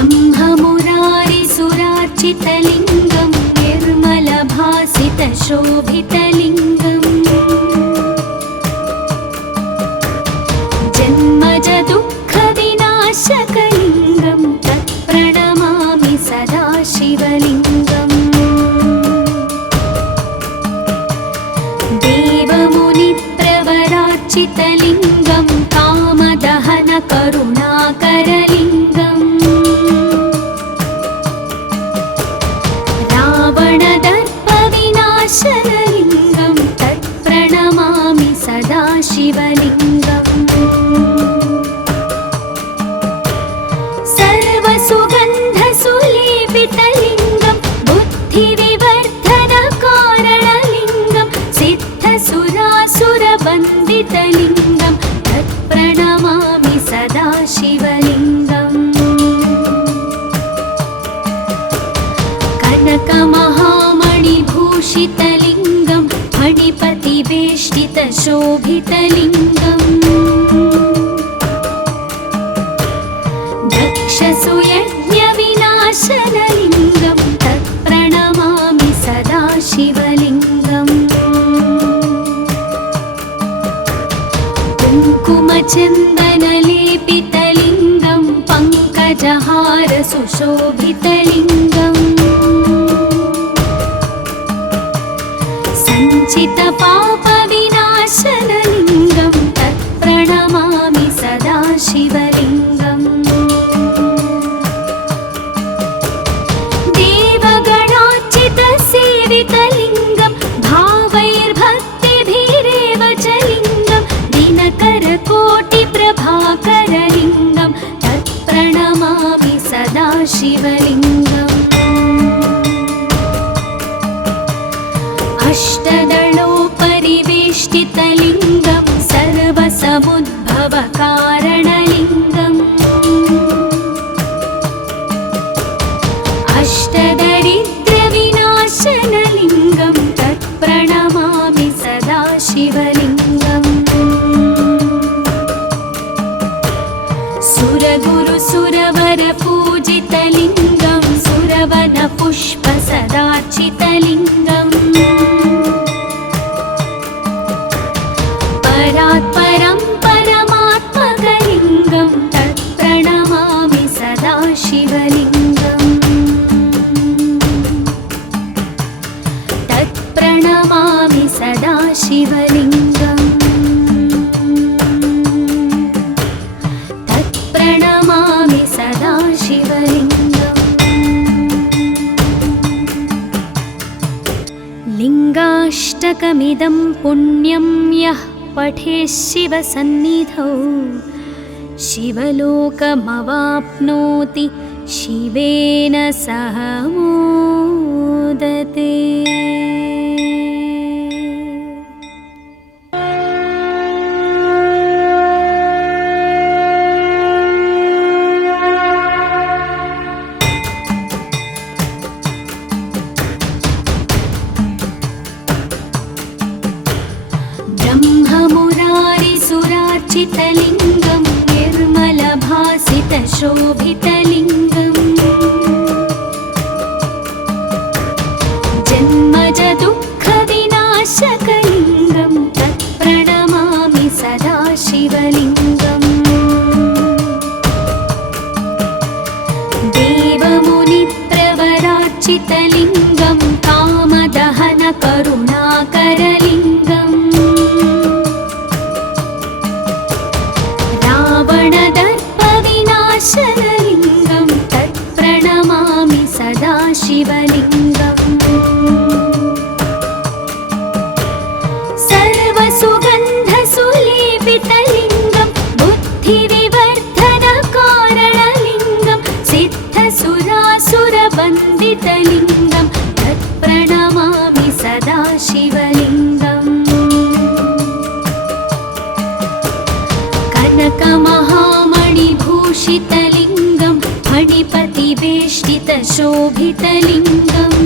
ब्रह्ममुरारिसुरार्चितलिङ्गं निर्मलभासितशोभितलिङ्गम् जन्मजदुःखविनाशकलिङ्गं तत्प्रणमामि सदा शिवलिङ्गम् देवमुनिप्रवरार्चितलिङ्गं कामदहनकरुणाकरलिङ्गम् रावणदर्पविनाशनलिङ्गं तत्प्रणमामि सदा शिवलिङ्गम् सर्वसुगन्धसुलेपितलिङ्गं बुद्धिविवर्धनकारणलिङ्गं सिद्धसुरासुरवन्दितलिङ्गं तत्प्रणमामि सदा शिवलिङ्गम् कनकमहामणिभूषितलिङ्गं फणिपतिवेष्टितशोभितलिङ्गम् दक्षसुयज्ञविनाशनलिङ्गं तत्प्रणमामि सदा शिवलिङ्गम् कुङ्कुमचन्दनलेपितलिङ्गं पङ्कजहारसुशोभितलिङ्गम् सञ्चितपापविनाशनलिङ्गं तत्प्रणमामि सदा शिवलिङ्गम् देवगणार्चितसेवितलिङ्गं भावैर्भक्तिभिरेव च लिङ्गं दिनकरकोटिप्रभाकरलिङ्गं तत्प्रणमामि सदा शिवलिङ्गम् अष्टदलोपरिवेष्टितलिङ्गं सर्वसमुद्भवकारणलिङ्गम् अष्टदरिद्रविनाशनलिङ्गं तत्प्रणमामि सदा शिवलिङ्गम् सुरगुरुसुरवरपूजितलिङ्गं सुरवनपुष्पसदार्चितलिङ्गम् परात्परं परमात्मकलिङ्गं तत्प्रणमामि सदा शिवलिङ्गम् तत्प्रणमामि सदा शिवलिङ्गम् तत्प्रणमामि सदा शिवलिङ्गम् लिङ्गाष्टकमिदं पुण्यं यः पठेत् शिवसन्निधौ शिवलोकमवाप्नोति शिवेन सह मोदते। ब्रह्ममुरारिसुरार्चितलिङ्गं निर्मलभासितशोभितलिङ्गम् जन्मजदुःखविनाशकलिङ्गं तत्प्रणमामि सदा शिवलिङ्गम् देवमुनिप्रवरार्चितलिङ्गं कामदहनकरुणाकरलिङ्गम् रावणदर्पविनाशनलिङ्गं तत्प्रणमामि सदा शिवलिङ्गम् सर्वसुगन्धसुलेपितलिङ्गं बुद्धिविवर्धनकारणलिङ्गं सिद्धसुरासुरवन्दितलिङ्गं तत्प्रणमामि सदा शिवलिङ्गम् कनकमहामणिभूषितलिङ्गं फणिपतिवेष्टितशोभितलिङ्गम्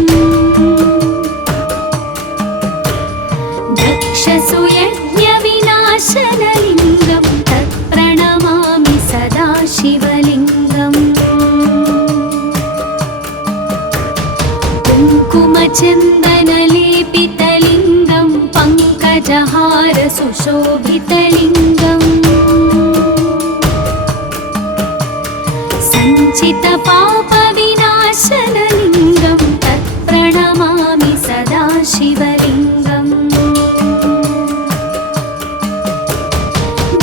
दक्षसुयज्ञविनाशनलिङ्गं तत्प्रणमामि सदा शिवलिङ्गम् शोभितलिङ्गम् सञ्चितपापविनाशनलिङ्गं तत्प्रणमामि सदा शिवलिङ्गम्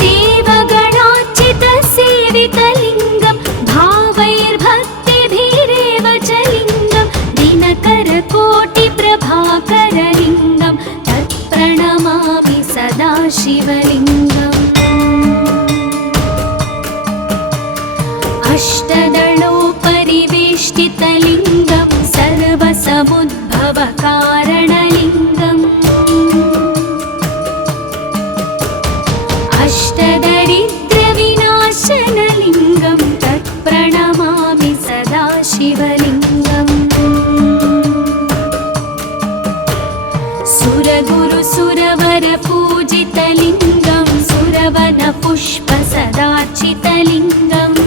देवगणार्चितसेवितलिङ्गं भावैर्भक्तिभिरेव च लिङ्गं दिनकरकोटिप्रभाकरलिङ्गं तत्प्रणमामि सदा शिवलिङ्गम् अष्टदलोपरिवेष्टितलिङ्गं सर्वसमुद्भवकारणलिङ्गम् अष्टदरिद्रविनाशनलिङ्गं तत्प्रणमामि सदा शिवलिङ्गम् सुरगुरुसुरवरपूजितलिङ्गं सुरवनपुष्पसदार्चितलिङ्गम्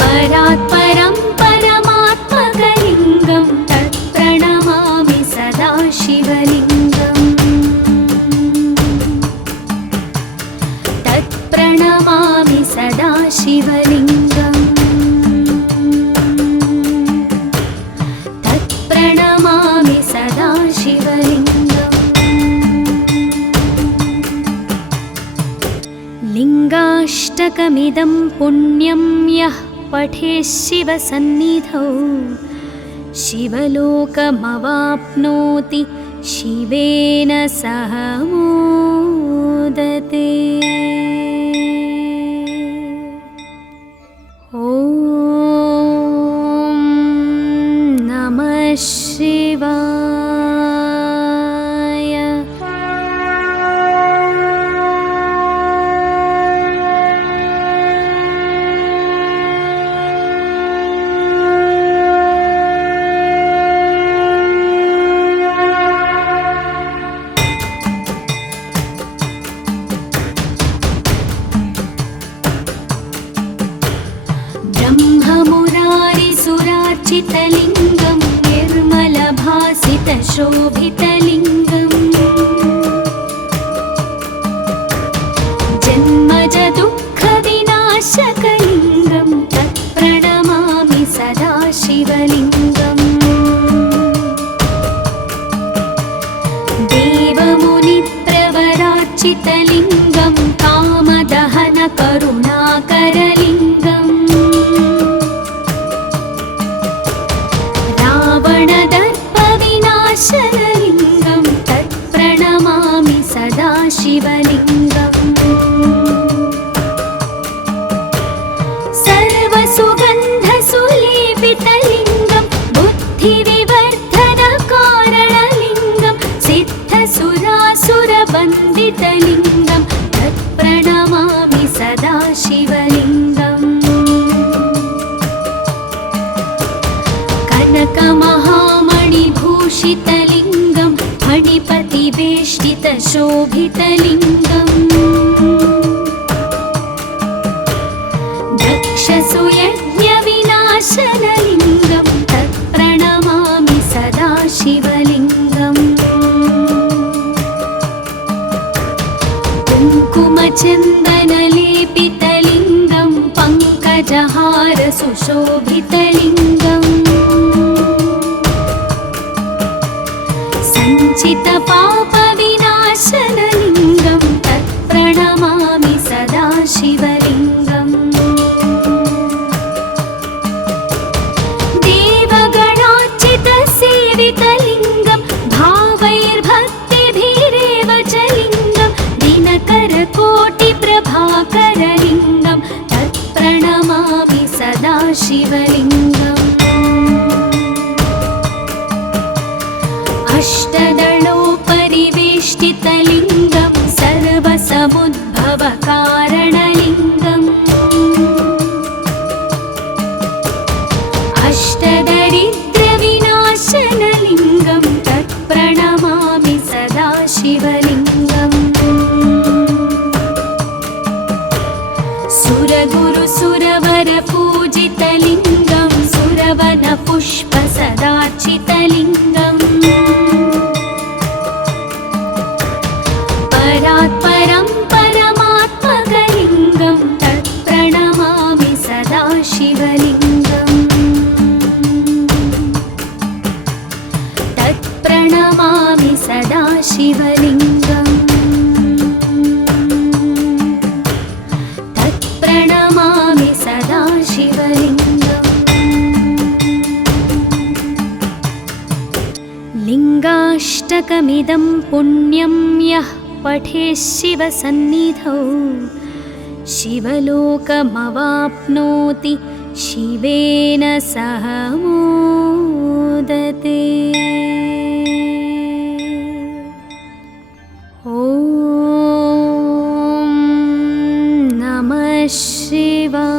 परात्परं परमात्मकलिङ्गं तत्प्रणमामि सदा शिवलिङ्गम् तत्प्रणमामि सदा शिवलिङ्गम् तत्प्रणमामि सदा शिवलिङ्गम् लिङ्गाष्टकमिदं पुण्यं यः पठेत् शिवसन्निधौ शिवलोकमवाप्नोति शिवेन सह मोदते। ॐ नमः शिवाय। ब्रह्ममुरारिसुरार्चितलिङ्गं निर्मलभासितशोभितलिङ्गम् जन्मजदुःखविनाशकलिङ्गं तत्प्रणमामि सदा शिवलिङ्गम् देवमुनिप्रवरार्चितलिङ्गं कामदहनकरुणाकरलिङ्गम् रावणदर्पविनाशनलिङ्गं तत्प्रणमामि सदा शिवलिङ्गम् सर्वसुगन्धसुलेपितलिङ्गं बुद्धिविवर्धनकारणलिङ्गं सिद्धसुरासुरवन्दितलिङ्गं तत्प्रणमामि सदा शिवलिङ्गम् कनकमहामणिभूषितलिङ्गं फणिपतिवेष्टितशोभितलिङ्गम् दक्षसुयज्ञविनाशनलिङ्गं तत्प्रणमामि सदा शिवलिङ्गम् कुङ्कुमचन्दनलेपितलिङ्गं पङ्कजहारसुशोभितलिङ्गम् सञ्चितपापविनाशनलिङ्गं तत्प्रणमामि सदा शिवलिङ्गम् देवगणार्चितसेवितलिङ्गं भावैर्भक्तिभिरेव च लिङ्गं दिनकरकोटिप्रभाकरलिङ्गं तत्प्रणमामि सदा शिवलिङ्गम् अष्टदलोपरिवेष्टितलिङ्गं सर्वसमुद्भवकारणलिङ्गम् अष्टदरिद्रविनाशनलिङ्गं तत्प्रणमामि सदा शिवलिङ्गम् सुरगुरुसुरवरपूजितलिङ्गं सुरवनपुष्पसदार्चितलिङ्गम् परात् परं परमात्मकलिङ्गं तत्प्रणमामि सदा शिवलिङ्गम् तत्प्रणमामि सदा शिवलिङ्गम् तत्प्रणमामि सदा शिवलिङ्गम् लिङ्गाष्टकमिदं पुण्यं यः पठेत् शिवसन्निधौ शिवलोकमवाप्नोति शिवेन सह मोदते। ॐ नमः शिवाय।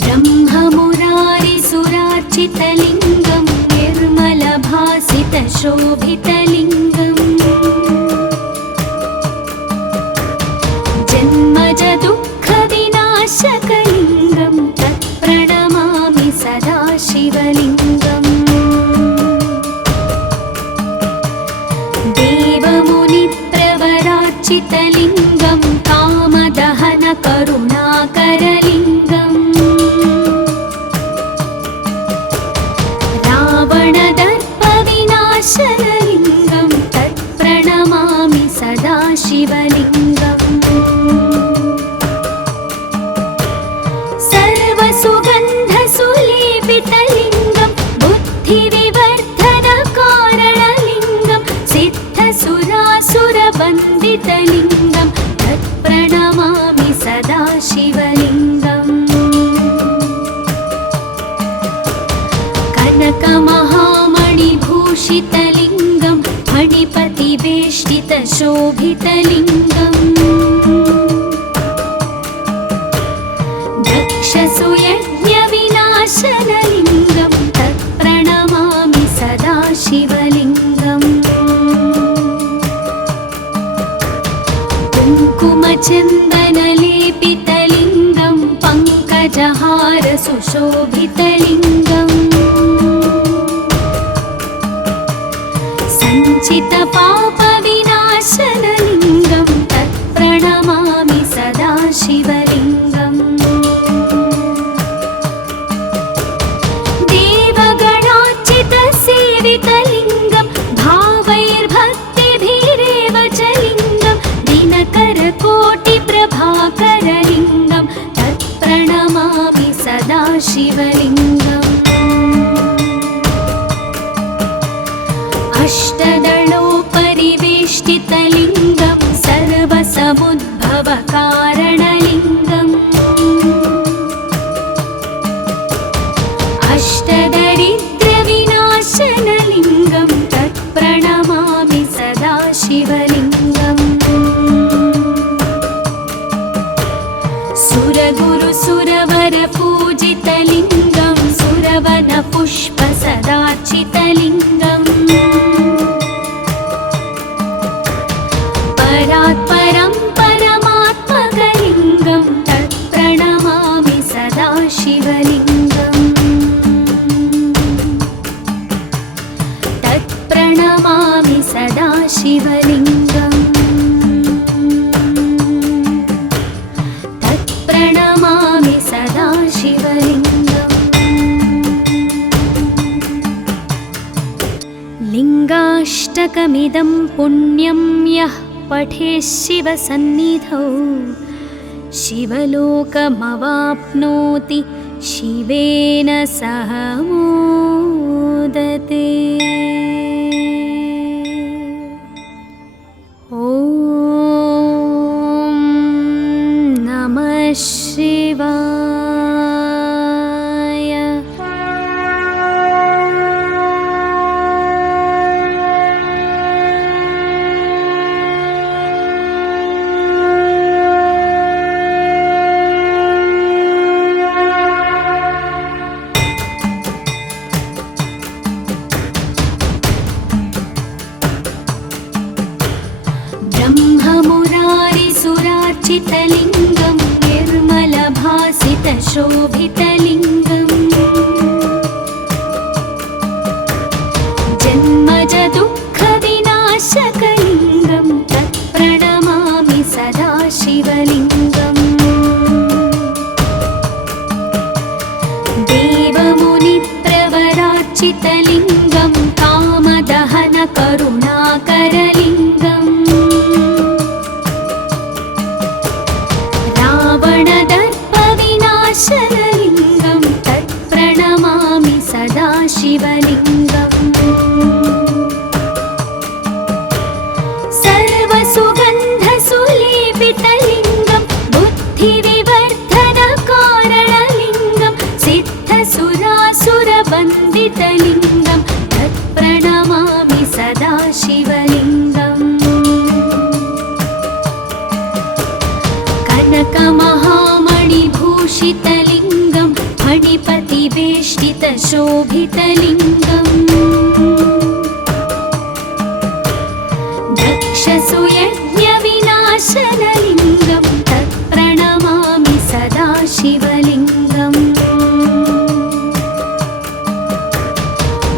ब्रह्ममुरारिसुरार्चितलिङ्गं निर्मलभासितशोभितलिङ्गम् जन्मजदुःखविनाशकलिङ्गं तत्प्रणमामि सदा शिवलिङ्गम् देवमुनिप्रवरार्चितलिङ्गं कामदहनकरुणाकरलिङ्गम् रावणदर्पविनाशनलिङ्गं तत्प्रणमामि सदा शिवलिङ्गम् सर्वसुगन्धसुलेपितलिङ्गं बुद्धिविवर्धनकारणलिङ्गं सिद्धसुरासुरवन्दितलिङ्गं तत्प्रणमामि सदा शिवलिङ्गम् कनकमहामणिभूषितलिङ्गं फणिपतिवेष्टितशोभितलिङ्गम् दक्षसुयज्ञविनाशनलिङ्गं तत्प्रणमामि सदा शिवलिङ्गम् कुङ्कुमचन्दनलेपितलिङ्गं पङ्कजहारसुशोभितलिङ्गम् सञ्चितपापविनाशनलिङ्गं तत्प्रणमामि सदा शिवलिङ्गम् देवगणार्चितसेवितलिङ्गं भावैर्भक्तिभिरेव च लिङ्गं दिनकरकोटिप्रभाकरलिङ्गं तत्प्रणमामि सदा शिवलिङ्गम् अष्टदलोपरिवेष्टितलिङ्गं सर्वसमुद्भवकारणलिङ्गम् अष्टदरिद्रविनाशनलिङ्गं तत्प्रणमामि सदा शिवलिङ्गम् सुरगुरुसुरवरपूजितलिङ्गं सुरवनपुष्पसदार्चितलिङ्गम् परात् परं परमात्मकलिङ्गं तत्प्रणमामि सदा शिवलिङ्गम् तत्प्रणमामि सदा शिवलिङ्गम् तत्प्रणमामि सदा शिवलिङ्गम् लिङ्गाष्टकमिदं पुण्यं यः पठेत् शिवसन्निधौ शिवलोकमवाप्नोति शिवेन सह मोदते। ॐ नमः शिवाय। निर्मलभासितलिङ्गं निर्मलभासितशोभितलिङ्गम् जन्मजदुःखविनाशकलिङ्गं तत्प्रणमामि सदा शिवलिङ्गम् देवमुनिप्रवरार्चितलिङ्गं कामदहनकरुणाकरलिङ्गम् रावणदर्पविनाशनलिङ्गं तत्प्रणमामि सदा शिवलिङ्गम् सर्वसुगन्धसुलेपितलिङ्गं बुद्धिविवर्धनकारणलिङ्गं सिद्धसुरासुरवन्दितलिङ्गं तत्प्रणमामि सदा शिवलिङ्गम् कनकमहामणिभूषितलिङ्गं फणिपतिवेष्टितशोभितलिङ्गम् दक्षसुयज्ञविनाशनलिङ्गं तत्प्रणमामि सदा शिवलिङ्गम्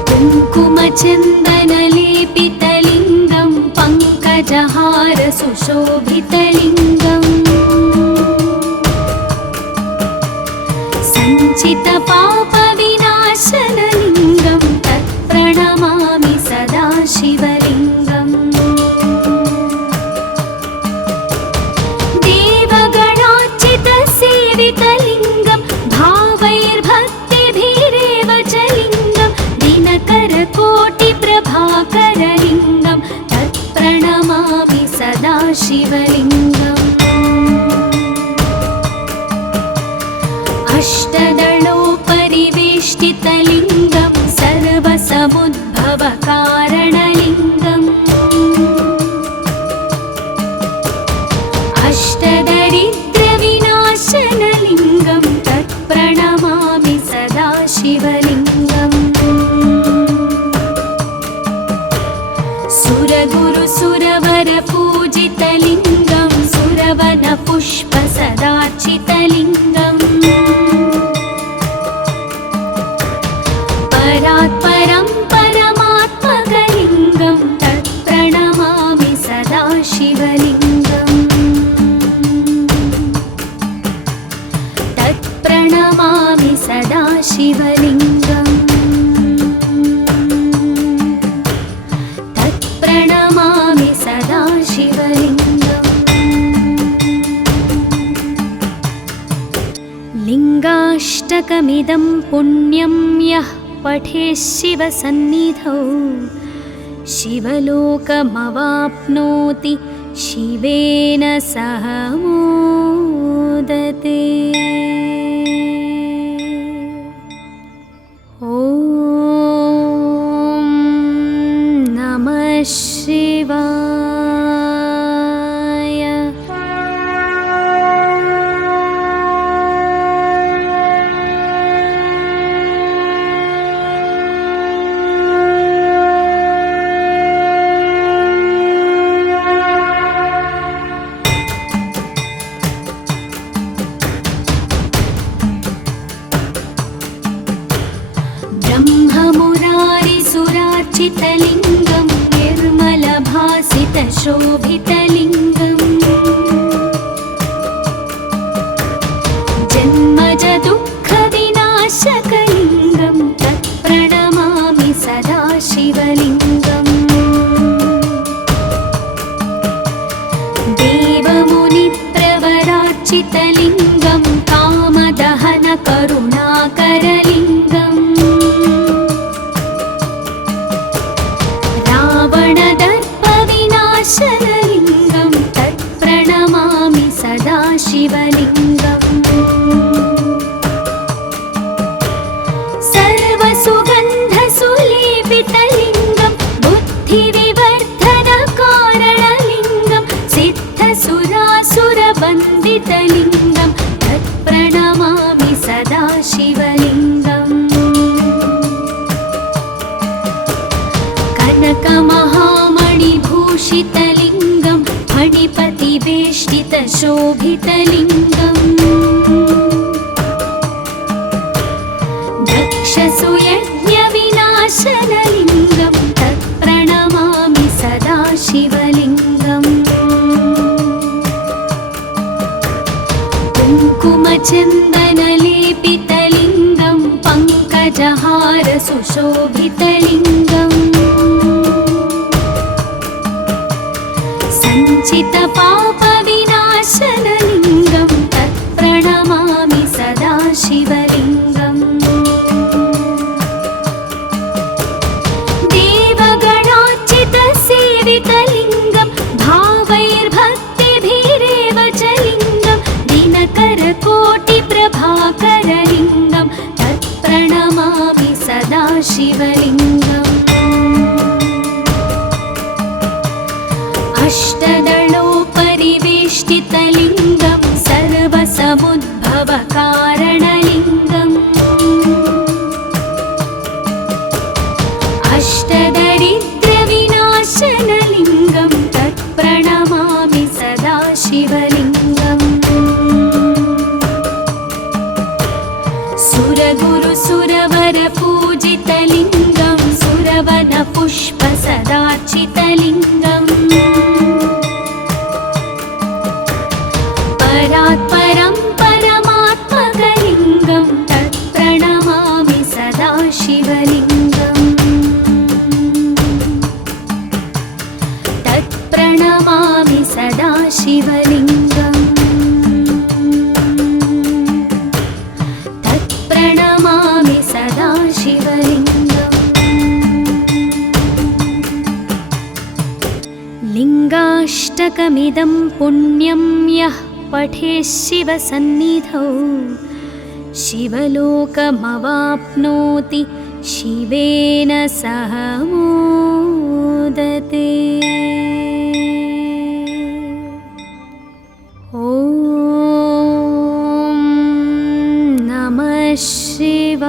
कुङ्कुमचन्दनलेपितलिङ्गं पङ्कजहारसुशोभितलिङ्गम् सञ्चितपापविनाशनलिङ्गं तत्प्रणमामि सदा शिवलिङ्गम् देवगणार्चितसेवितलिङ्गं भावैर्भक्तिभिरेव च लिङ्गं दिनकरकोटिप्रभाकरलिङ्गं तत्प्रणमामि सदा शिवलिङ्गम् अष्टदलोपरिवेष्टितलिङ्गं सर्वसमुद्भवकारणलिङ्गम् अष्टदरिद्रविनाशनलिङ्गं तत्प्रणमामि सदा शिवलिङ्गम् सुरगुरुसुरवरपूजितलिङ्गं सुरवनपुष्पसदार्चितलिङ्गम् परात्परं परमात्मकलिङ्गं तत्प्रणमामि सदा शिवलिङ्गम् तत्प्रणमामि सदा शिवलिङ्गम् तत्प्रणमामि सदा शिवलिङ्गम् लिङ्गाष्टकमिदं पुण्यं यः पठेत् शिवसन्निधौ शिवलोकमवाप्नोति शिवेन सह मोदते। ॐ नमः शिवाय। ब्रह्ममुरारिसुरार्चितलिङ्गं निर्मलभासितशोभितलिङ्गम् जन्मजदुःखविनाशकलिङ्गं तत्प्रणमामि सदा शिवलिङ्गम् देवमुनिप्रवरार्चितलिङ्गं कामदहनकरुणाकरलिङ्गम् रावणदर्पविनाशनलिङ्गं तत्प्रणमामि सदा शिवलिङ्गम् सर्वसुगन्धसुलेपितलिङ्गं बुद्धिविवर्धनकारणलिङ्गं सिद्धसुरासुरवन्दितलिङ्गं तत्प्रणमामि सदा शिवलिङ्गम् कनकमहामणिभूषितलिङ्गं फणिपतिवेष्टितशोभितलिङ्गम् दक्षसुयज्ञविनाशनलिङ्गं तत्प्रणमामि सदा शिवलिङ्गम् कुङ्कुमचन्दनलेपितलिङ्गं पङ्कजहारसुशोभितलिङ्गम् सञ्चितपापविनाशनलिङ्गं तत्प्रणमामि सदा शिवलिङ्गम् देवगणार्चितसेवितलिङ्गं भावैर्भक्तिभिरेव च लिङ्गं दिनकरकोटिप्रभाकरलिङ्गं तत्प्रणमामि सदा शिवलिङ्गम् अष्टदलोपरिवेष्टितलिङ्गं सर्वसमुद्भवकारणलिङ्गम् अष्टदरिद्रविनाशनलिङ्गं तत्प्रणमामि सदा शिवलिङ्गम् सुरगुरुसुरवरपूजितलिङ्गं सुरवनपुष्पसदार्चितलिङ्गम् परात्परं परमात्मकलिङ्गं तत्प्रणमामि सदा शिवलिङ्गम् तत्प्रणमामि सदा शिवलिङ्गम् तत्प्रणमामि सदा शिवलिङ्गम् लिङ्गाष्टकमिदं पुण्यं यः पठेत् शिवसन्निधौ शिवलोकमवाप्नोति शिवेन सह मोदते। ॐ नमः शिवाय।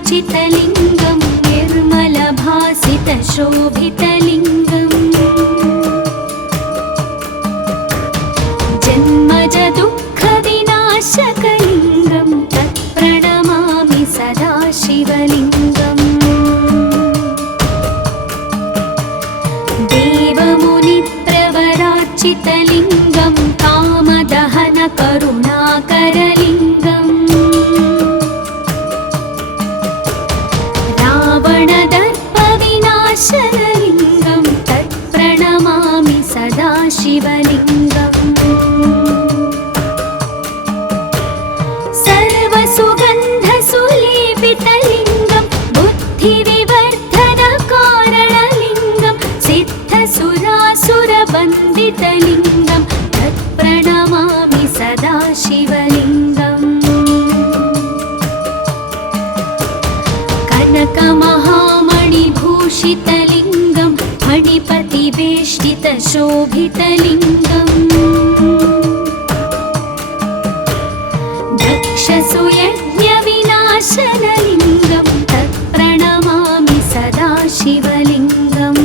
ब्रह्ममुरारिसुरार्चितलिङ्गं निर्मलभासितशोभितलिङ्गम् जन्मजदुःखविनाशकलिङ्गं तत्प्रणमामि सदा शिवलिङ्गम् देवमुनिप्रवरार्चितलिङ्गं कामदहनकरुणाकरलिङ्गम् रावणदर्पविनाशनलिङ्गं तत्प्रणमामि सदा शिवलिङ्गम् सर्वसुगन्धसुलेपितलिङ्गं बुद्धिविवर्धनकारणलिङ्गं सिद्धसुरासुरवन्दितलिङ्गं तत्प्रणमामि सदा शिवलिङ्गम् कनकमहामणिभूषितलिङ्गं फणिपतिवेष्टितशोभितलिङ्गम् दक्षसुयज्ञविनाशनलिङ्गं तत्प्रणमामि सदा शिवलिङ्गम्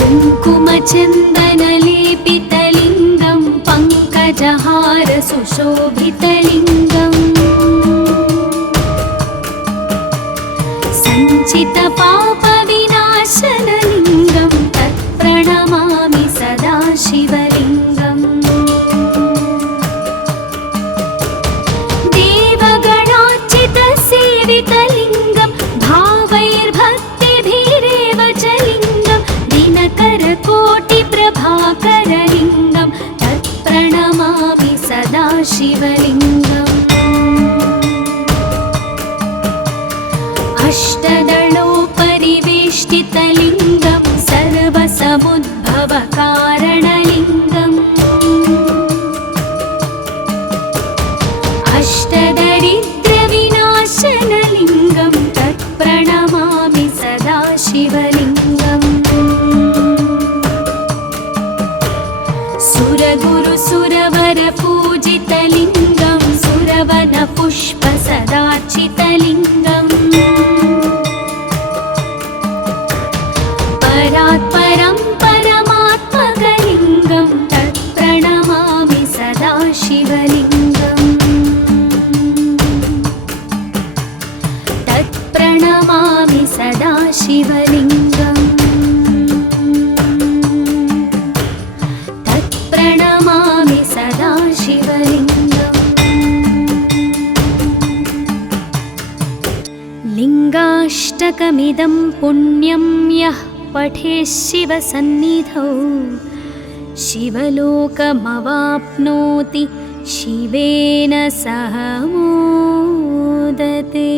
कुङ्कुमचन्दनलेपितलिङ्गं पङ्कजहारसुशोभितलिङ्गम् सञ्चितपापविनाशनलिङ्गं तत्प्रणमामि सदा शिवलिङ्गम् देवगणार्चितसेवितलिङ्गं भावैर्भक्तिभिरेव च लिङ्गं दिनकरकोटिप्रभाकरलिङ्गं तत्प्रणमामि सदा शिवलिङ्गम् अष्टदलोपरिवेष्टितलिङ्गं सर्वसमुद्भवकारणलिङ्गम् परात् परं परमात्मकलिङ्गं तत्प्रणमामि सदा शिवलिङ्गम् तत्प्रणमामि सदा शिवलिङ्गम् तत्प्रणमामि सदा शिवलिङ्गम् लिङ्गाष्टकमिदं पुण्यं यः पठेत् शिवसन्निधौ शिवलोकमवाप्नोति शिवेन सह मोदते।